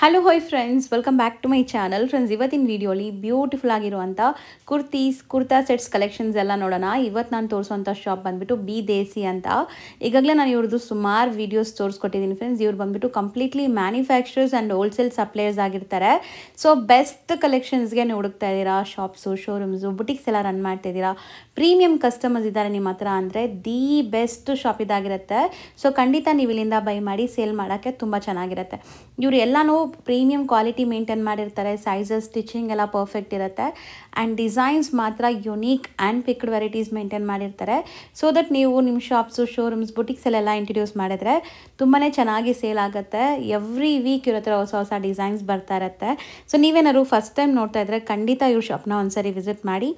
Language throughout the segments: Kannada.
Hello hi friends, welcome back to my channel. Friends, ಇವತ್ತಿನ ವಿಡಿಯೋಲಿ ಬ್ಯೂಟಿಫುಲ್ ಆಗಿರುವಂಥ ಕುರ್ತಾ ಸೆಟ್ಸ್ ಕಲೆಕ್ಷನ್ಸ್ ಎಲ್ಲ ನೋಡೋಣ. ಇವತ್ತು ನಾನು ತೋರಿಸುವಂಥ ಶಾಪ್ ಬಂದುಬಿಟ್ಟು ಬಿ ದೇಸಿ ಅಂತ. ಈಗಾಗಲೇ ನಾನು ಇವ್ರದ್ದು ಸುಮಾರು ವೀಡಿಯೋಸ್ ತೋರಿಸ್ಕೊಟ್ಟಿದ್ದೀನಿ ಫ್ರೆಂಡ್ಸ್. ಇವ್ರು ಬಂದುಬಿಟ್ಟು completely manufacturers and wholesale suppliers ಆಗಿರ್ತಾರೆ. ಸೊ ಬೆಸ್ಟ್ ಕಲೆಕ್ಷನ್ಸ್ಗೆ ಹುಡುಕ್ತಾ ಇದ್ದೀರಾ, ಶಾಪ್ಸು, ಶೋರೂಮ್ಸು, ಬುಟಿಕ್ಸ್ ಎಲ್ಲ ರನ್ ಮಾಡ್ತಾ ಇದ್ದೀರಾ, ಪ್ರೀಮಿಯಂ ಕಸ್ಟಮರ್ಸ್ ಇದ್ದಾರೆ ನಿಮ್ಮ ಹತ್ರ ಅಂದರೆ ದಿ ಬೆಸ್ಟ್ ಶಾಪ್ ಇದಾಗಿರುತ್ತೆ. ಸೊ ಖಂಡಿತ ನೀವು ಇಲ್ಲಿಂದ ಬೈ ಮಾಡಿ ಸೇಲ್ ಮಾಡೋಕ್ಕೆ ತುಂಬ ಚೆನ್ನಾಗಿರುತ್ತೆ. ಇವರು ಎಲ್ಲನೂ ಪ್ರೀಮಿಯಂ ಕ್ವಾಲಿಟಿ ಮೇಂಟೈನ್ ಮಾಡಿರ್ತಾರೆ. ಸೈಜಸ್, ಸ್ಟಿಚಿಂಗ್ ಎಲ್ಲ ಪರ್ಫೆಕ್ಟ್ ಇರುತ್ತೆ. ಆ್ಯಂಡ್ ಡಿಸೈನ್ಸ್ ಮಾತ್ರ unique and picked varieties maintain ಮಾಡಿರ್ತಾರೆ. ಸೊ ದಟ್ ನೀವು ನಿಮ್ಮ ಶಾಪ್ಸು, ಶೋರೂಮ್ಸ್, ಬುಟಿಕ್ಸಲ್ಲೆಲ್ಲ ಇಂಟ್ರಡ್ಯೂಸ್ ಮಾಡಿದ್ರೆ ತುಂಬಾ ಚೆನ್ನಾಗಿ ಸೇಲ್ ಆಗುತ್ತೆ. ಎವ್ರಿ ವೀಕ್ ಇರೋ ಥರ ಹೊಸ ಹೊಸ ಡಿಸೈನ್ಸ್ ಬರ್ತಾ ಇರುತ್ತೆ. ಸೊ ನೀವೇನಾದ್ರು ಫಸ್ಟ್ ಟೈಮ್ ನೋಡ್ತಾ ಇದ್ದರೆ ಖಂಡಿತ ಇವ್ರ ಶಾಪ್ನ ಒಂದ್ಸರಿ ವಿಸಿಟ್ ಮಾಡಿ.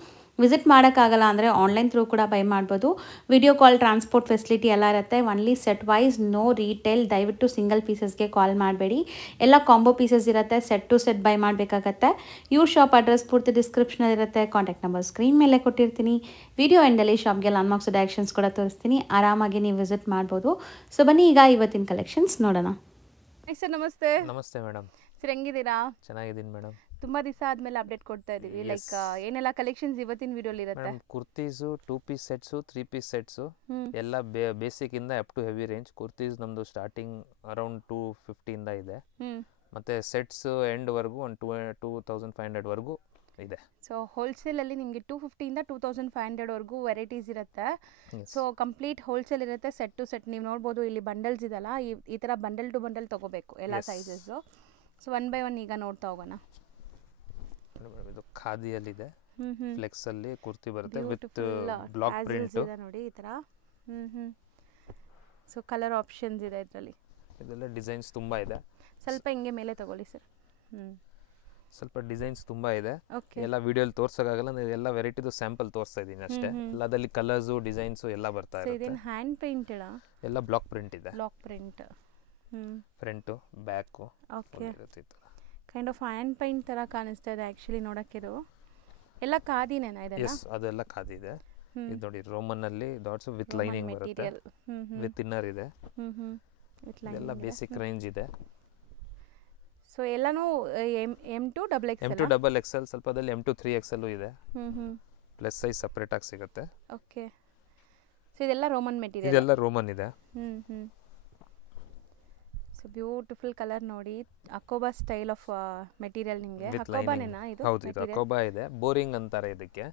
ವಿಸಿಟ್ ಮಾಡೋಕ್ಕಾಗಲ್ಲ ಅಂದರೆ ಆನ್ಲೈನ್ ಥ್ರೂ ಕೂಡ ಬೈ ಮಾಡ್ಬೋದು. ವಿಡಿಯೋ ಕಾಲ್, ಟ್ರಾನ್ಸ್ಪೋರ್ಟ್ ಫೆಸಿಲಿಟಿ ಎಲ್ಲ ಇರುತ್ತೆ. Only set wise, no retail. ದಯವಿಟ್ಟು ಸಿಂಗಲ್ ಪೀಸಸ್ಗೆ ಕಾಲ್ ಮಾಡಬೇಡಿ. ಎಲ್ಲ ಕಾಂಬೋ ಪೀಸಸ್ ಇರುತ್ತೆ. ಸೆಟ್ ಟು ಸೆಟ್ ಬೈ ಮಾಡಬೇಕಾಗತ್ತೆ. ಇವ್ರ ಶಾಪ್ ಅಡ್ರೆಸ್ ಪೂರ್ತಿ ಡಿಸ್ಕ್ರಿಪ್ಷನಲ್ಲಿ ಇರುತ್ತೆ. ಕಾಂಟ್ಯಾಕ್ಟ್ ನಂಬರ್ ಸ್ಕ್ರೀನ್ ಮೇಲೆ ಕೊಟ್ಟಿರ್ತೀನಿ. ವಿಡಿಯೋ ಎಂಡಲ್ಲಿ ಶಾಪ್ಗೆ ಲಾಂಡ್ಮಾರ್ಕ್ಸ್ ಡೈರೆಕ್ಷನ್ಸ್ ಕೂಡ ತೋರಿಸ್ತೀನಿ. ಆರಾಮಾಗಿ ನೀವು ವಿಸಿಟ್ ಮಾಡ್ಬೋದು. ಸೊ ಬನ್ನಿ ಈಗ ಇವತ್ತಿನ ಕಲೆಕ್ಷನ್ಸ್ ನೋಡೋಣ. ಸರ್ ನಮಸ್ತೆ. ನಮಸ್ತೆ ಮೇಡಮ್. ಸರ್ ಹೆಂಗಿದ್ದೀರಾ? ಚೆನ್ನಾಗಿದ್ದೀನಿ ಮೇಡಮ್. ತುಂಬಾ ದಿವಸ ಆದ್ಮೇಲೆ ಅಪ್ಡೇಟ್ ಕೊಡ್ತಾ ಇದೀವಿ. ಲೈಕ್ ಏನೆಲ್ಲ ಕಲೆಕ್ಷನ್ಸ್ ಇವತ್ತಿನ ವಿಡಿಯೋಲಿ ಇರುತ್ತೆ? Kurtis, 2 piece sets, 3 piece sets ಎಲ್ಲ ಬೇಸಿಕ್ ಇಂದ up to heavy range. Kurtis ನಮ್ದು ಸ್ಟಾರ್ಟಿಂಗ್ ಅರೌಂಡ್ 250 ಇಂದ ಇದೆ. ಮತ್ತೆ ಸೆಟ್ಸ್ ಎಂಡ್ ವರ್ಗೂ ಒಂದು 2500 ವರ್ಗೂ ಇದೆ. ಸೊ ಹೋಲ್ಸೇಲ್ ಅಲ್ಲಿ ನಿಮಗೆ 250 ಇಂದ 2500 ವರ್ಗೂ ವೆರೈಟೀಸ್ ಇರುತ್ತೆ. ಸೊ ಕಂಪ್ಲೀಟ್ ಹೋಲ್ಸೇಲ್ ಇರುತ್ತೆ. ಸೆಟ್ ಟು ಸೆಟ್ ನೀವು ನೋಡ್ಬೋದು. ಇಲ್ಲಿ ಬಂಡಲ್ಸ್ ಇದೆಲ್ಲ, ಈ ತರ ಬಂಡಲ್ ಟು ಬಂಡಲ್ ತಗೋಬೇಕು ಎಲ್ಲ sizes. So one by one ಈಗ ನೋಡ್ತಾ ಹೋಗೋಣ. ಇದು ಖಾದಿಯಲ್ಲಿ ಇದೆ. ಫ್ಲೆಕ್ಸ್ ಅಲ್ಲಿ ಕುರ್ತಿ ಬರುತ್ತೆ ವಿತ್ ಬ್ಲಾಕ್ ಪ್ರಿಂಟ್ ನೋಡಿ ಈ ತರ. ಸೊ ಕಲರ್ ಆಪ್ಷನ್ಸ್ ಇದೆ ಇದರಲ್ಲಿ. ಇದೆಲ್ಲ ಡಿಸೈನ್ಸ್ ತುಂಬಾ ಇದೆ. ಸ್ವಲ್ಪ ಹಿಂಗೆ ಮೇಲೆ ತಗೊಳ್ಳಿ ಸರ್. ಸ್ವಲ್ಪ ಡಿಸೈನ್ಸ್ ತುಂಬಾ ಇದೆ. ಎಲ್ಲ ವಿಡಿಯೋಲಿ ತೋರ್ಸಕ್ಕಾಗಲ್ಲ, ಎಲ್ಲ ವೆರೈಟಿದು ಸ್ಯಾಂಪಲ್ ತೋರಿಸ್ತಾ ಇದೀನಿ ಅಷ್ಟೇ. ಎಲ್ಲದಲ್ಲಿ ಕಲರ್ಸ್, ಡಿಸೈನ್ಸ್ ಎಲ್ಲ ಬರ್ತಾ ಇದೆ. ಇದೇನು ಹ್ಯಾಂಡ್ ಪೇಂಟೆಡ್? ಎಲ್ಲ ಬ್ಲಾಕ್ ಪ್ರಿಂಟ್ ಇದೆ. Block print, front, back. Okay. Kind of hand paint ತರ ಕಾಣಿಸ್ತಾ ಇದೆ ಆಕ್ಚುಲಿ ನೋಡಕ್ಕೆ. ಇದು ಎಲ್ಲ ಖಾದಿನೇನಾ ಇದೆಲ್ಲ? ಎಸ್, ಅದೆಲ್ಲ ಖಾದಿ ಇದೆ. ಇದು ನೋಡಿ ರೋಮನ್ ಅಲ್ಲಿ ಡಾಟ್ಸ್ ವಿತ್ ಲೈನಿಂಗ್ ಬರುತ್ತೆ, ವಿತ್ ಇನ್ನರ್ ಇದೆ. ಇದೆಲ್ಲ ಬೇಸಿಕ್ ರೇಂಜ್ ಇದೆ. ಸೊ ಎಲ್ಲಾನು M2 double XL, ಸ್ವಲ್ಪದಲ್ಲಿ M2 3XL ಇದೆ. ಪ್ಲಸ್ ಸೈಜ್ ಸೆಪರೇಟ್ ಆಗಿ ಸಿಗುತ್ತೆ. ಓಕೆ. ಸೊ ಇದೆಲ್ಲ ರೋಮನ್ ಮೆಟೀರಿಯಲ್? ಇದೆಲ್ಲ ರೋಮನ್ ಇದೆ. ಸೊ ಬ್ಯೂಟಿಫುಲ್ ಕಲರ್ ನೋಡಿ. ಅಕೋಬಾ ಸ್ಟೈಲ್ ಆಫ್ ಮೆಟೀರಿಯಲ್ ನಿಮಗೆ. ಅಕೋಬಾನೇನಾ ಇದು? ಹೌದು, ಇದು ಅಕೋಬಾ ಇದೆ. ಬೋರಿಂಗ್ ಅಂತಾರೆ ಇದಕ್ಕೆ.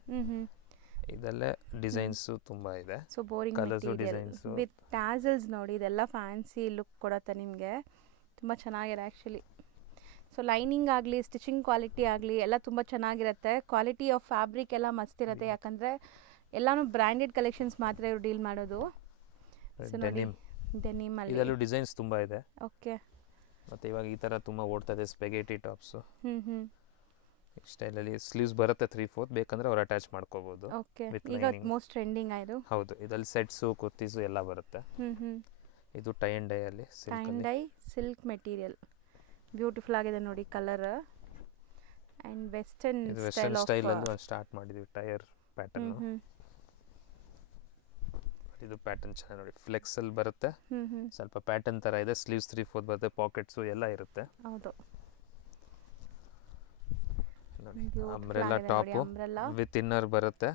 ಇದೆಲ್ಲ ಡಿಸೈನ್ಸ್ ತುಂಬಾ ಇದೆ. So boring material with tassels ನೋಡಿ. ಇದೆಲ್ಲ ಫ್ಯಾನ್ಸಿ ಲುಕ್ ಕೊಡುತ್ತೆ ನಿಮಗೆ. ತುಂಬ ಚೆನ್ನಾಗಿದೆ ಆ್ಯಕ್ಚುಲಿ. ಸೊ ಲೈನಿಂಗ್ ಆಗಲಿ, ಸ್ಟಿಚಿಂಗ್ ಕ್ವಾಲಿಟಿ ಆಗಲಿ ಎಲ್ಲ ತುಂಬ ಚೆನ್ನಾಗಿರುತ್ತೆ. ಕ್ವಾಲಿಟಿ ಆಫ್ ಫ್ಯಾಬ್ರಿಕ್ ಎಲ್ಲ ಮಸ್ತ್ ಇರುತ್ತೆ. ಯಾಕಂದರೆ ಎಲ್ಲಾನು ಬ್ರ್ಯಾಂಡೆಡ್ ಕಲೆಕ್ಷನ್ಸ್ ಮಾತ್ರ ಇವರು ಡೀಲ್ ಮಾಡೋದು. ಸೊ ನೋಡಿ ಡೆನಿಮ್ ಅಲ್ಲಿ ಇದೆಲ್ಲ ಡಿಸೈನ್ಸ್ ತುಂಬಾ ಇದೆ. ಓಕೆ. ಮತ್ತೆ ಇವಾಗ ಈ ತರ ತುಂಬಾ ಓಡ್ತಾ ಇದೆ ಸ್ಪೆಗೆಟಿ ಟಾಪ್ಸ್. ಸ್ಟೈಲ್ ಅಲ್ಲಿ ಸ್ಲೀವ್ಸ್ ಬರುತ್ತೆ 3/4. ಬೇಕಂದ್ರೆ ಅವರು ಅಟ್ಯಾಚ್ ಮಾಡ್ಕೋಬಹುದು. ಓಕೆ. ಈಗ ಮೋಸ್ಟ್ ಟ್ರೆಂಡಿಂಗ್ ಆಯ್ತು. ಹೌದು, ಇದರಲ್ಲಿ ಸೆಟ್ಸ್, ಕುರ್ತೀಸ್ ಎಲ್ಲ ಬರುತ್ತೆ. ಇದು ಟೈ ಅಂಡ್ ಡೈ ಅಲ್ಲಿ, tie and dye silk material. Beautiful ಆಗಿದೆ ನೋಡಿ ಕಲರ್. ಅಂಡ್ ವೆಸ್ಟರ್ನ್ ಸ್ಟೈಲ್ ಅಲ್ಲಿ ಸ್ಟಾರ್ಟ್ ಮಾಡಿದ್ವಿ. Tier pattern. ಇದು ಪ್ಯಾಟರ್ನ್ ಚೆನ್ನಾಗಿ ನೋಡಿ. ಫ್ಲೆಕ್ಸ್ ಅಲ್ಲಿ ಬರುತ್ತೆ. ಸ್ವಲ್ಪ ಪ್ಯಾಟರ್ನ್ ತರ ಇದೆ. ಸ್ಲೀವ್ಸ್ 3/4 ಬರುತ್ತೆ. ಪಾಕೆಟ್ಸ್ ಎಲ್ಲ ಇರುತ್ತೆ. ಹೌದು. ಅಂಬ್ರೆಲಾ ಟಾಪ್ ವಿತ್ ಇನ್ನರ್ ಬರುತ್ತೆ.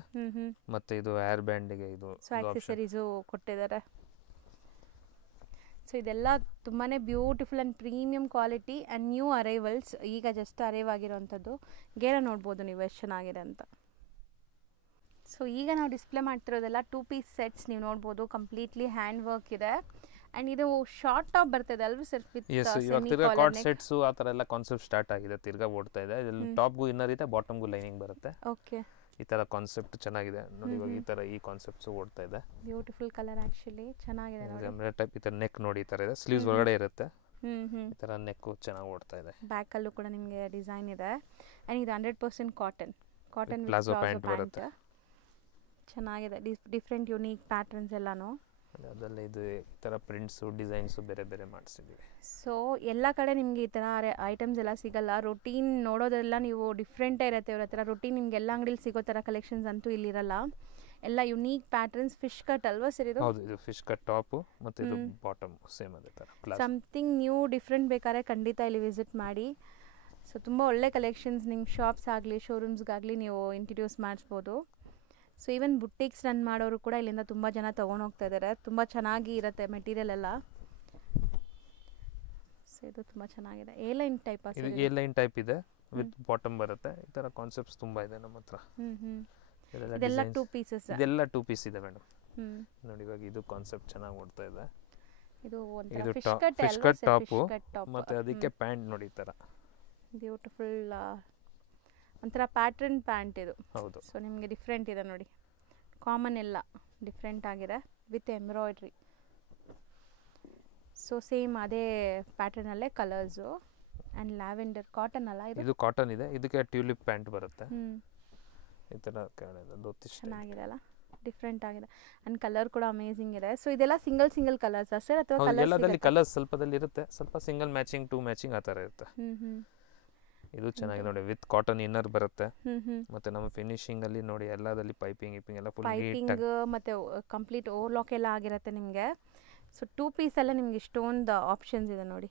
ಮತ್ತೆ ಇದು ಏರ್ ಬ್ಯಾಂಡ್ ಗೆ ಇದು ಆಕ್ಸೆಸರೀಸ್ ಕೊಟ್ಟಿದ್ದಾರೆ. ಸೊ ಇದೆಲ್ಲ ತುಂಬಾನೇ beautiful and premium quality and new arrivals. ಈಗ ಜಸ್ಟ್ ಅರೈವ್ ಆಗಿರೋಂಥದ್ದು. ಗೇರ ನೋಡ್ಬೋದು ನೀವು ಎಷ್ಟು ಚೆನ್ನಾಗಿದೆ ಅಂತ. ಸೊ ಈಗ ನಾವು ಡಿಸ್ಪ್ಲೇ ಮಾಡ್ತಿರೋದೆಲ್ಲ 2 ಪೀಸ್ ಸೆಟ್ಸ್. ನೀವು ನೋಡ್ಬೋದು ಕಂಪ್ಲೀಟ್ಲಿ ಹ್ಯಾಂಡ್ ವರ್ಕ್ ಇದೆ. ಅಂಡ್ ಇದು ಶಾರ್ಟ್ ಟಾಪ್ ಬರ್ತದೆ ಅಲ್ವಾ ಸರ್? ಕಾರ್ಡ್ ಸೆಟ್ಸ್ ಆ ತರ ಎಲ್ಲ ಕಾನ್ಸೆಪ್ಟ್ ಸ್ಟಾರ್ಟ್ ಆಗಿದೆ, ತಿರ್ಗಾ ಓಡ್ತಾ ಇದೆ. ಟಾಪ್ಗೂ ಇನ್ನರ್ ಇದೆ, ಬಾಟಮ್ಗೂ ಲೈನಿಂಗ್ ಬರುತ್ತೆ. ಓಕೆ. ಈ ತರ ಕಾನ್ಸೆಪ್ಟ್ ಚೆನ್ನಾಗಿದೆ ನೋಡಿ. ಇವಾಗ ಈ ತರ ಈ ಕಾನ್ಸೆಪ್ಟ್ಸ್ ಓಡ್ತಾ ಇದೆ. ಬ್ಯೂಟಿಫುಲ್ ಕಲರ್ ಆಕ್ಚುಲಿ ಚೆನ್ನಾಗಿದೆ ನೋಡಿ. ಅಂಬ್ರೆಲಾ ಟೈಪ್ ಈ ತರ ನೆಕ್ ನೋಡಿ ಈ ತರ ಇದೆ. ಸ್ಲೀವ್ಸ್ ಒಳಗಡೆ ಇರುತ್ತೆ. ಈ ತರ ನೆಕ್ ಚೆನ್ನಾಗಿ ಓಡ್ತಾ ಇದೆ. ಬ್ಯಾಕ್ ಅಲ್ಲೂ ಕೂಡ ನಿಮಗೆ ಡಿಸೈನ್ ಇದೆ. ಅಂಡ್ ಇದು 100% ಕಾಟನ್ ಪ್ಲಾಜೋ ಪ್ಯಾಂಟ್ ಬರುತ್ತೆ. ಚೆನ್ನಾಗಿದೆ. ಡಿಫ್ರೆಂಟ್ ಯುನೀಕ್ ಪ್ಯಾಟರ್ನ್ಸ್ ಎಲ್ಲಾನು. ಅದೆಲ್ಲ ಇದು ಈ ತರ ಪ್ರಿಂಟ್ಸ್, ಡಿಸೈನ್ಸ್ ಬೇರೆ ಬೇರೆ ಮಾಡಿಸಿದ್ದೀವಿ. ಸೊ ಎಲ್ಲ ಕಡೆ ನಿಮಗೆ ಈ ಥರ ಐಟಮ್ಸ್ ಎಲ್ಲ ಸಿಗಲ್ಲ. ರೊಟೀನ್ ನೋಡೋದೆಲ್ಲ ನೀವು ಡಿಫ್ರೆಂಟೇ ಇರುತ್ತೆ ಇವ್ರ ಹತ್ರ. ರೊಟೀನ್ ನಿಮ್ಗೆ ಎಲ್ಲ ಅಂಗಡಿಲಿ ಸಿಗೋ ಥರ ಕಲೆಕ್ಷನ್ಸ್ ಅಂತೂ ಇಲ್ಲಿರಲ್ಲ. ಎಲ್ಲ ಯುನೀಕ್ ಪ್ಯಾಟರ್ನ್ಸ್. ಫಿಶ್ ಕಟ್ ಅಲ್ವಾ ಸರ್ ಇದು? ಹೌದು, ಇದು ಫಿಶ್ ಕಟ್ ಟಾಪ್ ಮತ್ತು ಇದು ಬಾಟಮ್ ಸೇಮ್ ಅದೇ ಥರ ಪ್ಲಾಜೋ. ಸಮಥಿಂಗ್ ನ್ಯೂ ಡಿಫ್ರೆಂಟ್ ಬೇಕಾದ್ರೆ ಖಂಡಿತ ಇಲ್ಲಿ ವಿಸಿಟ್ ಮಾಡಿ. ಸೊ ತುಂಬ ಒಳ್ಳೆ ಕಲೆಕ್ಷನ್ಸ್ ನಿಮ್ಮ ಶಾಪ್ಸ್ ಆಗಲಿ ಶೋರೂಮ್ಸ್ಗಾಗಲಿ ನೀವು ಇಂಟ್ರಡ್ಯೂಸ್ ಮಾಡಿಸ್ಬೋದು. ಸೊ ಈವನ್ ಬುಟ್ಟಿಕ್ಸ್ ರನ್ ಮಾಡೋರು ಕೂಡ ಇಲ್ಲಿಂದ ತುಂಬ ಜನ ತೊಗೊಂಡು ಹೋಗ್ತಾ ಇದ್ದಾರೆ. ತುಂಬ ಚೆನ್ನಾಗಿ ಇರುತ್ತೆ ಮೆಟೀರಿಯಲ್ ಎಲ್ಲ. ಸೊ ಇದು ತುಂಬ ಚೆನ್ನಾಗಿದೆ. ಎ ಲೈನ್ ಟೈಪ್ ಇದು ಎ ಲೈನ್ ಟೈಪ್ ಇದೆ ವಿತ್ ಬಾಟಮ್ ಬರುತ್ತೆ. ಈ ಥರ ಕಾನ್ಸೆಪ್ಟ್ಸ್ ತುಂಬ ಇದೆ ನಮ್ಮ ಹತ್ರ. ಇದೆಲ್ಲ 2 ಪೀಸಸ್? ಇದೆಲ್ಲ 2 ಪೀಸ್ ಇದೆ ಮೇಡಮ್. ನೋಡಿ ಇವಾಗ ಇದು ಕಾನ್ಸೆಪ್ಟ್ ಚೆನ್ನಾಗಿ ಓಡ್ತಾ ಇದೆ. ಇದು ಫಿಶ್ ಕಟ್ ಟಾಪ್ ಮತ್ತೆ ಅದಕ್ಕೆ ಪ್ಯಾಂಟ್ ನೋಡಿ ಈ ಥರ ಬ್ಯೂಟಿಫುಲ್ ಒಂಥರ ಪ್ಯಾಟರ್ನ್ ಪ್ಯಾಂಟ್ ಇದು. ಹೌದು. ಸೊ ನಿಮಗೆ ಡಿಫ್ರೆಂಟ್ ಇದೆ ನೋಡಿ, ಕಾಮನ್ ಎಲ್ಲ ಡಿಫ್ರೆಂಟ್ ಆಗಿದೆ ವಿತ್ ಎಂಬ್ರಾಯ್ಡ್ರಿ. ಸೊ ಸೇಮ್ ಅದೇ ಪ್ಯಾಟರ್ನಲ್ಲೇ ಕಲರ್ಸು ಆ್ಯಂಡ್ ಲ್ಯಾವೆಂಡರ್ ಕಾಟನ್ ಅಲ್ಲ ಇದು? ಕಾಟನ್ ಇದೆ, ಇದಕ್ಕೆ ಟ್ಯೂಲಿಪ್ ಪ್ಯಾಂಟ್ ಬರುತ್ತೆ ಈ ಥರ. ಚೆನ್ನಾಗಿದೆ ಅಲ್ಲ, ಡಿಫ್ರೆಂಟ್ ಆಗಿದೆ ಆ್ಯಂಡ್ ಕಲರ್ ಕೂಡ ಅಮೇಸಿಂಗ್ ಇದೆ. ಸೊ ಇದೆಲ್ಲ ಸಿಂಗಲ್ ಕಲರ್ಸ್ ಸರ್ ಅಥವಾ ಎಲ್ಲದಲ್ಲಿ ಕಲರ್ಸ್ ಸ್ವಲ್ಪದಲ್ಲಿ ಇರುತ್ತೆ, ಸ್ವಲ್ಪ ಸಿಂಗಲ್ ಮ್ಯಾಚಿಂಗ್ 2 ಮ್ಯಾಚಿಂಗ್ ಆ ಥರ ಇರುತ್ತೆ. ಇದು ಚೆನ್ನಾಗಿದೆ ನೋಡಿ, ವಿತ್ ಕಾಟನ್ ಇನ್ನರ್ ಬರುತ್ತೆ. ಮತ್ತೆ ನಮ್ಮ ಫಿನಿಶಿಂಗ್ ಅಲ್ಲಿ ನೋಡಿ ಎಲ್ಲದಲ್ಲಿ ಪೈಪಿಂಗ್ ಎಲ್ಲ ಫುಲ್ ಪೈಪಿಂಗ್ ಮತ್ತೆ ಕಂಪ್ಲೀಟ್ ಓವರ್ಲಾಕ್ ಎಲ್ಲ ಆಗಿರುತ್ತೆ ನಿಮಗೆ. ಸೊ 2 ಪೀಸ್ ಎಲ್ಲ ನಿಮ್ಗೆ ಇಷ್ಟೊಂದು ಆಪ್ಷನ್ಸ್ ಇದೆ ನೋಡಿ.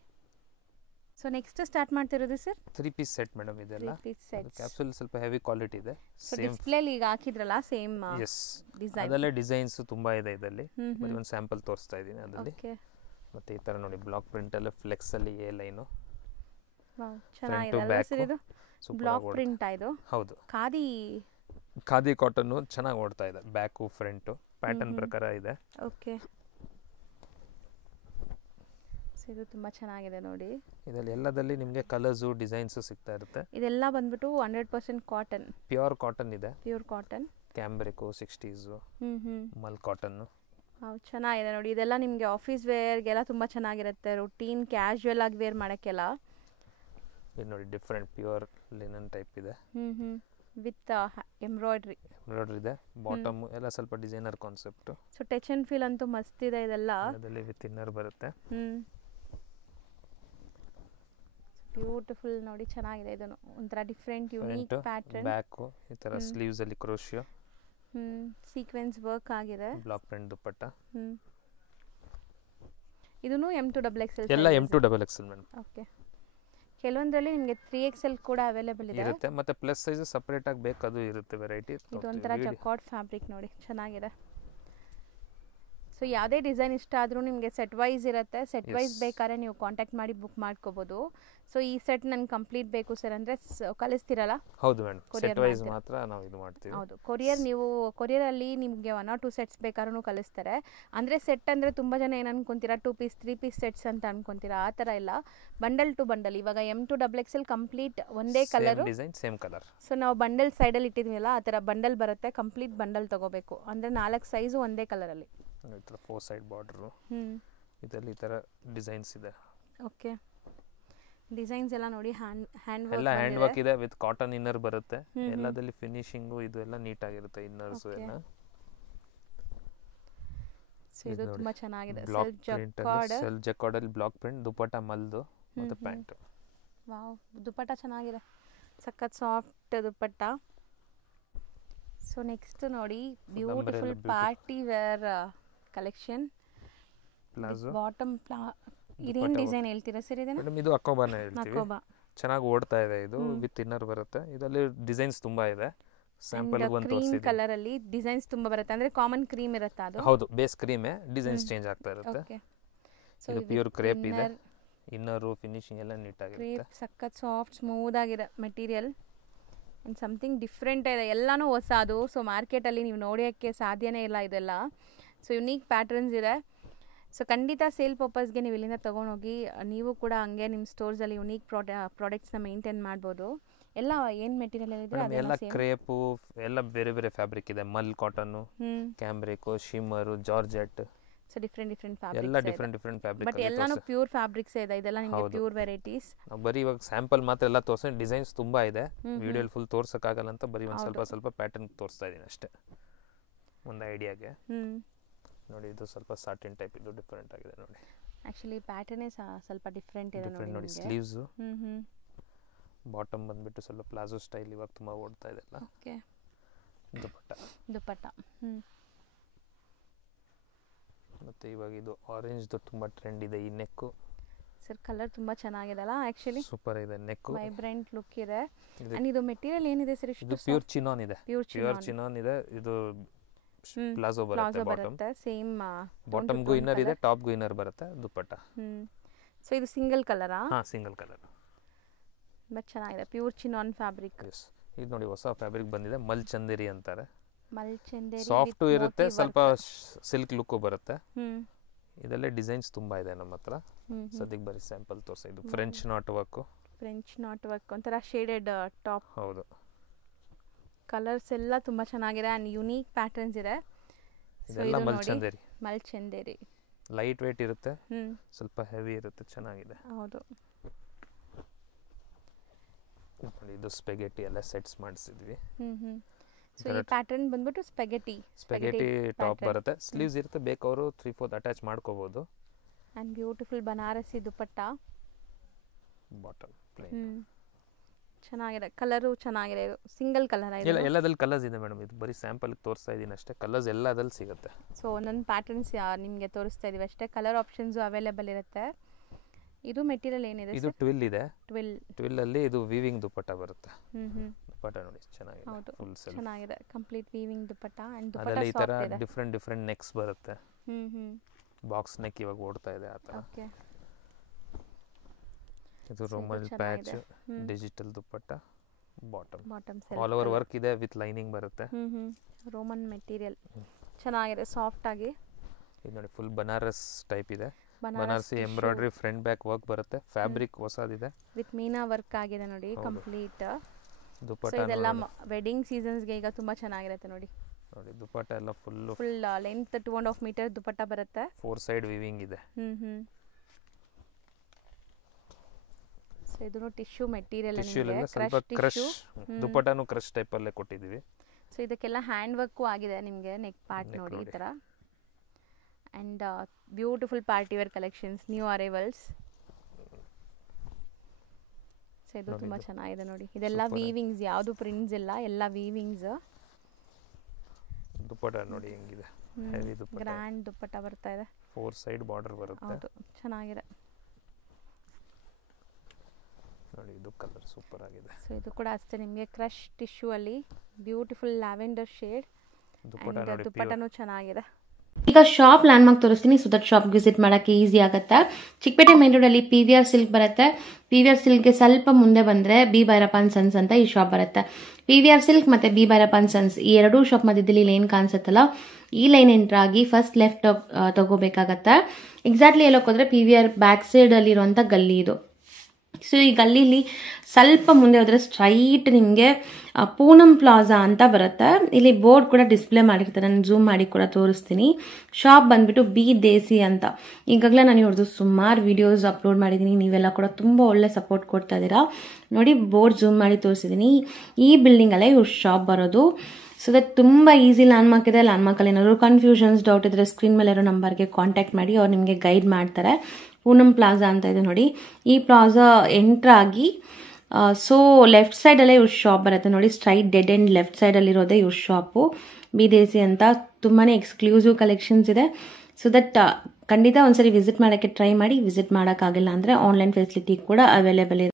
ಸೊ ನೆಕ್ಸ್ಟ್ ಸ್ಟಾರ್ಟ್ ಮಾಡ್ತಿರೋದು ಸರ್ 3 ಪೀಸ್ ಸೆಟ್ ಮೇಡಮ್. ಇದೆಲ್ಲ ಕ್ಯಾಪ್ಸೂಲ್ ಸ್ವಲ್ಪ ಹೆವಿ ಕ್ವಾಲಿಟಿ ಇದೆ. ಡಿಸ್ಪ್ಲೇ ಈಗ ಹಾಕಿದ್ರಲ್ಲ ಸೇಮ್ ಡಿಸೈನ್, ಅದಲ್ಲೇ ಡಿಸೈನ್ಸ್ ತುಂಬಾ ಇದೆ ಇದರಲ್ಲಿ. ಬರೀ ಒಂದು ಸ್ಯಾಂಪಲ್ ತೋರಿಸ್ತಾ ಇದ್ದೀನಿ ಅದರಲ್ಲಿ. ಮತ್ತೆ ಈ ತರ ನೋಡಿ ಬ್ಲಾಕ್ ಪ್ರಿಂಟ್ ಅಲ್ಲಿ ಫ್ಲೆಕ್ಸ್ ಅಲ್ಲಿ ಎ ಲೈನ್ ಚೆನ್ನಾಗಿದೆ ಸರ್. ಇದು ಬ್ಲಾಕ್ ಪ್ರಿಂಟ್ ಇದು? ಹೌದು, ಖಾದಿ ಕಾಟನ್ ಚೆನ್ನಾಗಿ ಓಡ್ತಾ ಇದೆ. ಬ್ಯಾಕ್ ಫ್ರಂಟ್ ಪ್ಯಾಟರ್ನ್ ಪ್ರಕಾರ ಇದೆ. ಓಕೆ, ಇದು ತುಂಬಾ ಚೆನ್ನಾಗಿದೆ ನೋಡಿ. ಇದರಲ್ಲಿ ಎಲ್ಲದಲ್ಲಿ ನಿಮಗೆ ಕಲರ್ಸ್ ಡಿಸೈನ್ಸ್ ಸಿಗ್ತಾ ಇರುತ್ತೆ. ಇದೆಲ್ಲ ಬಂದ್ಬಿಟ್ಟು 100% ಕಾಟನ್, ಪ್ಯೂರ್ ಕಾಟನ್ ಇದೆ. ಪ್ಯೂರ್ ಕಾಟನ್, ಕ್ಯಾಂಬ್ರಿಕ್ 60s ಮಲ್ ಕಾಟನ್. ಚೆನ್ನಾಗಿದೆ ನೋಡಿ. ಇದೆಲ್ಲ ನಿಮಗೆ ಆಫೀಸ್ ವೇರ್ಗೆಲ್ಲ ತುಂಬಾ ಚೆನ್ನಾಗಿರುತ್ತೆ. ರೂಟೀನ್ ಕ್ಯಾಶುವಲ್ ಆಗಿ ವೇರ್ ಮಾಡೋಕ್ಕೆಲ್ಲ. ಇದು ನೋಡಿ ಡಿಫರೆಂಟ್ ಪ್ಯೂರ್ ಲಿನನ್ ಟೈಪ್ ಇದೆ ವಿತ್ ಎಂಬ್ರಾಯ್ಡ್ರಿ ಇದೆ. ಬಾಟಮ್ ಎಲ್ಲ ಸ್ವಲ್ಪ designer concept. So touch and feel ಅಂತೂ ಮಸ್ತ್ ಇದೆ. ಇದೆಲ್ಲ ಅದರಲ್ಲಿ ವಿತ್ ಇನ್ನರ್ ಬರುತ್ತೆ. ಬ್ಯೂಟಿಫುಲ್ ನೋಡಿ, ಚೆನ್ನಾಗಿದೆ. ಇದನ್ನು ಒಂಥರ ಡಿಫರೆಂಟ್ ಯುನೀಕ್ ಪ್ಯಾಟರ್ನ್. ಬ್ಯಾಕ್ ಈ ತರ ಸ್ಲೀವ್ಸ್ ಅಲ್ಲಿ ಕ್ರೋಶಿಯೋ ಸೀಕ್ವೆನ್ಸ್ ವರ್ಕ್ ಆಗಿದೆ. Block print dupatta. ಇದನ್ನು M2XXL ಎಲ್ಲ M2XXL ಮೇಡಮ್. ಓಕೆ, ಕೆಲವೊಂದರಲ್ಲಿ ನಿಮಗೆ 3XL ಕೂಡ ಅವೈಲೇಬಲ್ ಇದೆ ಇರುತ್ತೆ. ಮತ್ತೆ ಪ್ಲಸ್ ಸೈಜ್ ಸಪರೇಟ್ ಆಗಿ ಬೇಕು ಅದು ಇರುತ್ತೆ ವೆರೈಟಿ. ಇದು ಒಂಥರ ಜಕಾರ್ಡ್ ಫ್ಯಾಬ್ರಿಕ್ ನೋಡಿ, ಚೆನ್ನಾಗಿದೆ. ಸೊ ಯಾವುದೇ ಡಿಸೈನ್ ಇಷ್ಟ ಆದರೂ ನಿಮಗೆ ಸೆಟ್ ವೈಸ್ ಇರುತ್ತೆ. ಸೆಟ್ ವೈಸ್ ಬೇಕಾದ್ರೆ ನೀವು ಕಾಂಟ್ಯಾಕ್ಟ್ ಮಾಡಿ ಬುಕ್ ಮಾಡ್ಕೋಬೋದು. ಸೊ ಈ ಸೆಟ್ ನನಗೆ ಕಂಪ್ಲೀಟ್ ಬೇಕು ಸರ್ ಅಂದರೆ ಕಳಿಸ್ತೀರಲ್ಲ? ಹೌದು ಮೇಡಮ್, ಸೆಟ್ ವೈಸ್ ಮಾತ್ರ ನಾವು ಇದು ಮಾಡ್ತೀವಿ. ಹೌದು, ಕೊರಿಯರಲ್ಲಿ ನಿಮಗೆ 1 or 2 ಸೆಟ್ಸ್ ಬೇಕಾದ್ರೂ ಕಳಿಸ್ತಾರೆ. ಅಂದರೆ ಸೆಟ್ ಅಂದರೆ ತುಂಬ ಜನ ಏನು ಅನ್ಕೊಂತೀರಾ 2 ಪೀಸ್ 3 ಪೀಸ್ ಸೆಟ್ಸ್ ಅಂತ ಅನ್ಕೊಂತೀರಾ. ಆ ಥರ ಇಲ್ಲ, ಬಂಡಲ್ ಟು ಬಂಡಲ್. ಇವಾಗ M2XXL ಕಂಪ್ಲೀಟ್ ಒಂದೇ colour design same colour. So ನಾವು ಬಂಡಲ್ ಸೈಡಲ್ಲಿ ಇಟ್ಟಿದ್ವಲ್ಲ ಆ ಥರ ಬಂಡಲ್ ಬರುತ್ತೆ. ಕಂಪ್ಲೀಟ್ ಬಂಡಲ್ ತಗೋಬೇಕು ಅಂದರೆ 4 ಸೈಜು ಒಂದೇ ಕಲರಲ್ಲಿ. 4 ಸೈಡ್ ಬಾರ್ಡರ್ ಇದರಲ್ಲಿ ಈ ಥರ ಡಿಸೈನ್ಸ್ ಇದೆ. ಓಕೆ, ಡಿಸೈನ್ಸ್ ಎಲ್ಲ ನೋಡಿ ಹ್ಯಾಂಡ್ ವರ್ಕ್ ಇದೆ ವಿತ್ ಕಾಟನ್ ಇನ್ನರ್ ಬರುತ್ತೆ. ಎಲ್ಲದಲ್ಲಿ ಫಿನಿಶಿಂಗ್ ಇದು ಎಲ್ಲ ನೀಟ್ ಆಗಿರುತ್ತೆ. ಇನ್ನರ್ಸ್ ಎಲ್ಲ ಇದು ತುಂಬಾ ಚೆನ್ನಾಗಿದೆ. ಸೆಲ್ಫ್ ಜಕಾರ್ಡ್ ಅಲ್ಲಿ ಬ್ಲಾಕ್ ಪ್ರಿಂಟ್ ದುಪಟ್ಟ ಮಲ್ದು ಮತ್ತೆ ಪ್ಯಾಂಟ್. ವಾವ್, ದುಪಟ್ಟ ಚೆನ್ನಾಗಿದೆ, ಸಖತ್ ಸಾಫ್ಟ್ ದುಪಟ್ಟ. ಸೊ ನೆಕ್ಸ್ಟ್ ನೋಡಿ beautiful party wear collection. Palazzo bottom ಇದೇನ್ ಡಿಸೈನ್ ಹೇಳ್ತೀರಾ ಸರ್? ಇದನ್ನ ಮೇಡಮ್ ಇದು ಅಕೋಬಾನ ಹೇಳ್ತೀವಿ. ಚೆನ್ನಾಗಿ ಓಡ್ತಾ ಇದೆ. ಇದು ವಿತ್ ಇನ್ನರ್ ಬರುತ್ತೆ. ಇದರಲ್ಲಿ ಡಿಸೈನ್ಸ್ ತುಂಬಾ ಇದೆ. ಸ್ಯಾಂಪಲ್ ಒಂದು ತೋರಿಸಿದ್ದೀನಿ. ಕ್ರೀಮ್ ಕಲರ್ ಅಲ್ಲಿ ಡಿಸೈನ್ಸ್ ತುಂಬಾ ಬರುತ್ತೆ. ಅಂದ್ರೆ ಕಾಮನ್ ಕ್ರೀಮ್ ಇರುತ್ತೆ ಅದು? ಹೌದು, ಬೇಸ್ ಕ್ರೀಮ್ ಡಿಸೈನ್ಸ್ ಚೇಂಜ್ ಆಗ್ತಾ ಇರುತ್ತೆ. ಓಕೆ, ಇದು ಪ್ಯೂರ್ ಕ್ರೇಪ್ ಇದೆ. ಇನ್ನರ್ ಫಿನಿಶಿಂಗ್ ಎಲ್ಲ ನೀಟ್ ಆಗಿರುತ್ತೆ. ಕ್ರೇಪ್ ಸಖತ್ ಸಾಫ್ಟ್ ಸ್ಮೂತ್ ಆಗಿದೆ ಮೆಟೀರಿಯಲ್. ಅಂಡ್ ಸಮಥಿಂಗ್ ಡಿಫ್ರೆಂಟ್ ಇದೆ. ಎಲ್ಲಾನು ಹೊಸದು. ಸೊ ಮಾರ್ಕೆಟಲ್ಲಿ ನೀವು ನೋಡೋಕ್ಕೆ ಸಾಧ್ಯನೇ ಇಲ್ಲ ಇದೆಲ್ಲ. ಸೊ ಯುನೀಕ್ ಪ್ಯಾಟರ್ನ್ಸ್ ಇದೆ. ಸೊ ಖಂಡಿತ ಸೇಲ್ ಪರ್ಪಸ್ಗೆ ನೀವು ಇಲ್ಲಿಂದ ತೊಗೊಂಡೋಗಿ ನೀವು ಕೂಡ ಹಂಗೆ ನಿಮ್ಮ ಸ್ಟೋರ್ಸಲ್ಲಿ ಯುನೀಕ್ ಪ್ರಾಡಕ್ಟ್ಸ್ನ ಮೇಂಟೈನ್ ಮಾಡ್ಬೋದು. ಎಲ್ಲ ಏನು ಮೆಟೀರಿಯಲ್ ಹೇಳಿದ್ರೆ ಎಲ್ಲ ಕ್ರೇಪು ಎಲ್ಲ ಬೇರೆ ಬೇರೆ ಫ್ಯಾಬ್ರಿಕ್ ಇದೆ. ಮಲ್ ಕಾಟನ್ನು, cambric, shimmer, georgette. So different fabric ಎಲ್ಲ ಡಿಫ್ರೆಂಟ್ ಫ್ಯಾಬ್ರಿಕ್. ಬಟ್ ಎಲ್ಲಾನು ಪ್ಯೂರ್ ಫ್ಯಾಬ್ರಿಕ್ಸ್ ಇದೆ. ಇದೆಲ್ಲ ನಿಮಗೆ ಪ್ಯೂರ್ ವೆರೈಟೀಸ್. ಬರೀ ಇವಾಗ ಸ್ಯಾಂಪಲ್ ಮಾತ್ರ ಎಲ್ಲ ತೋರಿಸಿ, ಡಿಸೈನ್ಸ್ ತುಂಬಾ ಇದೆ. ವಿಡಿಯೋಲಿ ಫುಲ್ ತೋರ್ಸಕ್ಕಾಗಲ್ಲ ಅಂತ ಬರೀ ಒಂದು ಸ್ವಲ್ಪ ಪ್ಯಾಟರ್ನ್ ತೋರಿಸ್ತಾ ಇದ್ದೀನಿ ಅಷ್ಟೇ, ಒಂದು ಐಡಿಯಾಗೆ. ನೋಡಿ ಇದು ಸ್ವಲ್ಪ ಸಾಟಿನ್ ಟೈಪ್, ಇದು ಡಿಫರೆಂಟ್ ಆಗಿದೆ ನೋಡಿ. ಆಕ್ಚುಲಿ ಪ್ಯಾಟರ್ನೇ ಸ್ವಲ್ಪ ಡಿಫರೆಂಟ್ ಇದೆ ನೋಡಿ. ಸ್ಲೀವ್ಸ್ ಬಾಟಮ್ ಬಂದ್ಬಿಟ್ಟು ಸ್ವಲ್ಪ ಪ್ಲಾಜೋ ಸ್ಟೈಲ್ ಇವಾಗ ತುಂಬಾ ಓಡ್ತಾ ಇದೆ ಅಲ್ಲ. ಓಕೆ, ದುಪ್ಪಟ್ಟ. ಮತ್ತು ಇವಾಗ ಇದು ಆರೆಂಜ್ದು ತುಂಬ ಟ್ರೆಂಡ್ ಇದೆ. ಈ ನೆಕ್ಕು ಸರ್ ಕಲರ್ ತುಂಬ ಚೆನ್ನಾಗಿದೆ ಅಲ್ಲ, ಆ್ಯಕ್ಚುಲಿ ಸೂಪರ್ ಇದೆ. ನೆಕ್ಕು ವೈಬ್ರೆಂಟ್ ಲುಕ್ ಇದೆ. ಆ್ಯಂಡ್ ಇದು ಮೆಟೀರಿಯಲ್ ಏನಿದೆ ಸರ್? ಇದು ಪ್ಯೂರ್ ಚಿನಾನ್ ಇದೆ. ಪ್ಯೂರ್ ಚಿನಾನ್ ಇದೆ. ಇದು ಪ್ಲಾಜೋ ಬರುತ್ತೆ. ಸೇಮ್ ಬಾಟಮ್ಗೂ ಇನ್ನರ್ ಇದೆ, ಟಾಪ್ಗೂ ಇನ್ನರ್ ಬರುತ್ತೆ. ದುಪ್ಪಟ್ಟ. ಸೊ ಇದು ಸಿಂಗಲ್ ಕಲರಾ? ಹಾಂ, ಸಿಂಗಲ್ ಕಲರ್. ಬಟ್ ಚೆನ್ನಾಗಿದೆ, ಪ್ಯೂರ್ ಚಿನಾನ್ ಫ್ಯಾಬ್ರಿಕ್. ಇದು ನೋಡಿ ಹೊಸ ಫ್ಯಾಬ್ರಿಕ್ ಬಂದಿದೆ, ಮಲ್ ಚಂದೇರಿ ಅಂತಾರೆ. ಮಲ್ ಚಂದೇರಿ ಸಾಫ್ಟು ಇರುತ್ತೆ, ಸ್ವಲ್ಪ ಸಿಲ್ಕ್ ಲುಕ್ಕು ಬರುತ್ತೆ. ಇದೆಲ್ಲ ಡಿಸೈನ್ಸ್ ತುಂಬ ಇದೆ ನಮ್ಮ ಹತ್ರ. ಸದ್ಯಕ್ಕೆ ಬರೀ ಸ್ಯಾಂಪಲ್ ತೋರಿಸ. ಇದು ಫ್ರೆಂಚ್ ನಾಟ್ ವರ್ಕ್ ಒಂಥರ ಶೇಡೆಡ್ ಟಾಪ್. ಹೌದು. ಕಲರ್ಸ್ ಎಲ್ಲ ತುಂಬ ಚೆನ್ನಾಗಿದೆ ಆ್ಯಂಡ್ ಯುನೀಕ್ ಪ್ಯಾಟರ್ನ್ಸ್ ಇದೆ. ಇದೆಲ್ಲ ಮಲ್ ಚಂದೇರಿ ಲೈಟ್ ವೇಟ್ ಇರುತ್ತೆ, ಸ್ವಲ್ಪ ಹೆವಿ ಇರುತ್ತೆ, ಚೆನ್ನಾಗಿದೆ. ಹೌದು. ಇದು ಸ್ಪೆಗೆಟಿ ಎಲ್ಲ ಸೆಟ್ಸ್ ಮಾಡಿಸಿದ್ವಿ. ಸೊ ಈ ಪ್ಯಾಟರ್ನ್ ಬಂದ್ಬಿಟ್ಟು ಸ್ಪೆಗೆಟಿ ಟಾಪ್ ಬರುತ್ತೆ. ಸ್ಲೀವ್ಸ್ ಇರುತ್ತೆ, ಬೇಕವರು 3/4 ಅಟ್ಯಾಚ್ ಮಾಡ್ಕೋಬಹುದು. And beautiful Banarasi dupatta. Bottom plain. ಚೆನ್ನಾಗಿದೆ, ಕಲರು ಚೆನ್ನಾಗಿದೆ. ಇದು ಸಿಂಗಲ್ ಕಲರ್ ಇದೆ? ಇಲ್ಲ, ಎಲ್ಲದಲ್ಲಿ ಕಲರ್ಸ್ ಇದೆ ಮೇಡಮ್. ಇದು ಬರೀ ಸ್ಯಾಂಪಲ್ ತೋರಿಸ್ತಾ ಇದ್ದೀನಿ ಅಷ್ಟೇ. ಕಲರ್ಸ್ ಎಲ್ಲದಲ್ಲಿ ಸಿಗುತ್ತೆ. ಸೊ ಒಂದೊಂದು ಪ್ಯಾಟರ್ನ್ಸ್ ನಿಮಗೆ ತೋರಿಸ್ತಾ ಇದೀವಿ ಅಷ್ಟೇ. ಕಲರ್ ಆಪ್ಷನ್ಸ್ ಅವೈಲೇಬಲ್ ಇರುತ್ತೆ. ಇದು ಮೆಟೀರಿಯಲ್ ಏನಿದೆ? ಇದು ಟ್ವಿಲ್ ಇದೆ. ಟ್ವಿಲ್ ಅಲ್ಲಿ ಇದು ವೀವಿಂಗ್ ದುಪ್ಪಟ್ಟ ಬರುತ್ತೆ. ದುಪ್ಪಟ್ಟ ನೋಡಿ ಚೆನ್ನಾಗಿದೆ. ಹೌದು, ಫುಲ್ ಸೆಲ್ಫ್ ಚೆನ್ನಾಗಿದೆ. Complete weaving dupatta and dupatta ಅದರಲ್ಲಿ ಈ ತರ ಸಾಫ್ಟ್ ಇದೆ. ಡಿಫರೆಂಟ್ ನೆಕ್ಸ್ ಬರುತ್ತೆ. ಬಾಕ್ಸ್ ನೆಕ್ ಇವಾಗ ಓಡ್ತಾ ಇದೆ ಆ ತರ. ಓಕೆ. ಇದು ರೋಮಲ್ patch digital dupatta. Bottom self all over work ಇದೆ ವಿತ್ ಲೈನಿಂಗ್ ಬರುತ್ತೆ. ರೋಮನ್ ಮೆಟೀರಿಯಲ್ ಚೆನ್ನಾಗಿದೆ, ಸಾಫ್ಟ್ ಆಗಿ. ಇದು ನೋಡಿ ಫುಲ್ ಬನಾರಸ್ ಟೈಪ್ ಇದೆ. Banarasi embroidery front back work ಬರುತ್ತೆ. ಫ್ಯಾಬ್ರಿಕ್ ಹೊಸದಿದೆ, ವಿತ್ ಮೀನಾ ವರ್ಕ್ ಆಗಿದೆ ನೋಡಿ ಕಂಪ್ಲೀಟ್. ದುಪ್ಪಟ್ಟ ಇದೆಲ್ಲ ವೆಡ್ಡಿಂಗ್ ಸೀಸನ್ಸ್ಗೆ ಈಗ ತುಂಬಾ ಚೆನ್ನಾಗಿರುತ್ತೆ ನೋಡಿ. ದುಪ್ಪಟ್ಟ ಎಲ್ಲ ಫುಲ್ ಲೆಂತ್ 2.5 ಮೀಟರ್ ದುಪ್ಪಟ್ಟ ಬರುತ್ತೆ. 4 ಸೈಡ್ ವೀವಿಂಗ್ ಇದೆ. ಸೊ ಇದು ಟಿಶ್ಯೂ ಮೆಟೀರಿಯಲ್ ನಿಮಗೆ ಸ್ವಲ್ಪ ಕ್ರಶ್ ದುಪ್ಪಟ್ಟನು ಕ್ರಶ್ ಟೈಪ್ ಅಲ್ಲೇ ಕೊಟ್ಟಿದ್ದೀವಿ. ಸೊ ಇದಕ್ಕೆಲ್ಲ ಹ್ಯಾಂಡ್ ವರ್ಕು ಆಗಿದೆ ನಿಮಗೆ. ನೆಕ್ ಪಾರ್ಟ್ ನೋಡಿ ಈ ತರ. And beautiful party wear collections, new arrivals. So ಇದು ತುಂಬಾ ಚೆನ್ನಾಗಿದೆ ನೋಡಿ. ಇದೆಲ್ಲ ವೀವಿಂಗ್ಸ್, ಯಾವುದು ಪ್ರಿಂಟ್ಸ್ ಇಲ್ಲ, ಎಲ್ಲ ವೀವಿಂಗ್ಸ್. ದುಪ್ಪಟ್ಟ ನೋಡಿ ಹೆಂಗಿದೆ, ಹೆವಿ ದುಪ್ಪಟ್ಟ, ಗ್ರ್ಯಾಂಡ್ ದುಪ್ಪಟ್ಟ ಬರ್ತಾ ಇದೆ. 4 ಸೈಡ್ ಬಾರ್ಡರ್ ಬರುತ್ತೆ. ಹೌದು, ಚೆನ್ನಾಗಿದೆ ನೋಡಿ. ಇದು ಕಲರ್ ಸೂಪರ್ ಆಗಿದೆ. ಸೊ ಇದು ಕೂಡ ಅಷ್ಟೇ ನಿಮಗೆ ಕ್ರಶ್ ಟಿಶ್ಯೂ ಅಲ್ಲಿ ಬ್ಯೂಟಿಫುಲ್ ಲ್ಯಾವೆಂಡರ್ ಶೇಡ್. ದುಪ್ಪಟ್ಟನೂ ಚೆನ್ನಾಗಿದೆ. ಈಗ ಶಾಪ್ ಲ್ಯಾಂಡ್ ಮಾರ್ಕ್ ತೋರಿಸ್ತೀನಿ, ಸೊ ದಟ್ ಶಾಪ್ ವಿಸಿಟ್ ಮಾಡಕ್ಕೆ ಈಸಿ ಆಗುತ್ತೆ. ಚಿಕ್ಕಪೇಟೆ ಮೇನ್ ರೋಡ್ ಅಲ್ಲಿ PVR ಸಿಲ್ಕ್ ಬರುತ್ತೆ. PVR ಸಿಲ್ಕ್ಗೆ ಸ್ವಲ್ಪ ಮುಂದೆ ಬಂದ್ರೆ ಬಿ ಭೈರಪ್ಪ ಅಂಡ್ ಸನ್ಸ್ ಅಂತ ಈ ಶಾಪ್ ಬರುತ್ತೆ. PVR ಸಿಲ್ಕ್ ಮತ್ತೆ ಬಿ ಭೈರಪ್ಪ ಅಂಡ್ ಸನ್ಸ್ ಈ ಎರಡೂ ಶಾಪ್ ಮಧ್ಯದಲ್ಲಿ ಲೈನ್ ಕಾಣಿಸುತ್ತಲ್ಲ, ಈ ಲೈನ್ ಎಂಟರ್ ಆಗಿ ಫಸ್ಟ್ ಲೆಫ್ಟ್ ತಗೋಬೇಕಾಗತ್ತೆ. ಎಕ್ಸಾಕ್ಟ್ಲಿ ಎಲ್ಲೋಕ್ ಹೋದ್ರೆ PVR ಬ್ಯಾಕ್ ಸೈಡ್ ಅಲ್ಲಿ ಇರುವಂತ ಗಲ್ಲಿ ಇದು. ಸೊ ಈ ಗಲ್ಲಿಲಿ ಸ್ವಲ್ಪ ಮುಂದೆ ಹೋದ್ರೆ ಸ್ಟ್ರೈಟ್ ನಿಮಗೆ ಪೂನಂ ಪ್ಲಾಜಾ ಅಂತ ಬರುತ್ತೆ. ಇಲ್ಲಿ ಬೋರ್ಡ್ ಕೂಡ ಡಿಸ್ಪ್ಲೇ ಮಾಡಿರ್ತಾರೆ, ನಾನು ಝೂಮ್ ಮಾಡಿ ಕೂಡ ತೋರಿಸ್ತೀನಿ. ಶಾಪ್ ಬಂದ್ಬಿಟ್ಟು ಬಿ ದೇಸಿ ಅಂತ. ಈಗಾಗಲೇ ನಾನು ಇವ್ರದ್ದು ಸುಮಾರು ವಿಡಿಯೋಸ್ ಅಪ್ಲೋಡ್ ಮಾಡಿದ್ದೀನಿ, ನೀವೆಲ್ಲ ಕೂಡ ತುಂಬ ಒಳ್ಳೆ ಸಪೋರ್ಟ್ ಕೊಡ್ತಾ ಇದ್ದೀರಾ ನೋಡಿ. ಬೋರ್ಡ್ ಝೂಮ್ ಮಾಡಿ ತೋರಿಸಿದ್ದೀನಿ. ಈ ಬಿಲ್ಡಿಂಗ್ ಅಲ್ಲೇ ಇವ್ರ ಶಾಪ್ ಬರೋದು. ಸೊ ದಟ್ ತುಂಬ ಈಸಿ ಲ್ಯಾಂಡ್ ಮಾರ್ಕ್ ಇದೆ. ಲ್ಯಾಂಡ್ ಮಾರ್ಕ್ ಅಲ್ಲಿ ಏನಾದ್ರು ಕನ್ಫ್ಯೂಷನ್ಸ್ ಡೌಟ್ ಇದ್ರೆ ಸ್ಕ್ರೀನ್ ಮೇಲೆ ಇರೋ ನಂಬರ್ಗೆ ಕಾಂಟ್ಯಾಕ್ಟ್ ಮಾಡಿ, ಅವ್ರು ನಿಮಗೆ ಗೈಡ್ ಮಾಡ್ತಾರೆ. ಪೂನಂ ಪ್ಲಾಜಾ ಅಂತ ಇದೆ ನೋಡಿ. ಈ ಪ್ಲಾಜಾ ಎಂಟ್ರ್ ಆಗಿ ಸೊ ಲೆಫ್ಟ್ ಸೈಡ್ ಅಲ್ಲೇ ಇವ್ರ ಶಾಪ್ ಬರುತ್ತೆ ನೋಡಿ. Straight dead end left side ಅಲ್ಲಿ ಇರೋದೇ ಇವ್ರ ಶಾಪು ಬಿದೇಸಿ ಅಂತ. ತುಂಬಾನೇ ಎಕ್ಸ್ಕ್ಲೂಸಿವ್ ಕಲೆಕ್ಷನ್ಸ್ ಇದೆ. ಸೊ ದಟ್ ಖಂಡಿತ ಒಂದ್ಸರಿ ವಿಸಿಟ್ ಮಾಡೋಕ್ಕೆ ಟ್ರೈ ಮಾಡಿ. ವಿಸಿಟ್ ಮಾಡೋಕ್ಕಾಗಿಲ್ಲ ಅಂದ್ರೆ ಆನ್ಲೈನ್ ಫೆಸಿಲಿಟಿ ಕೂಡ ಅವೈಲೇಬಲ್ ಇದೆ.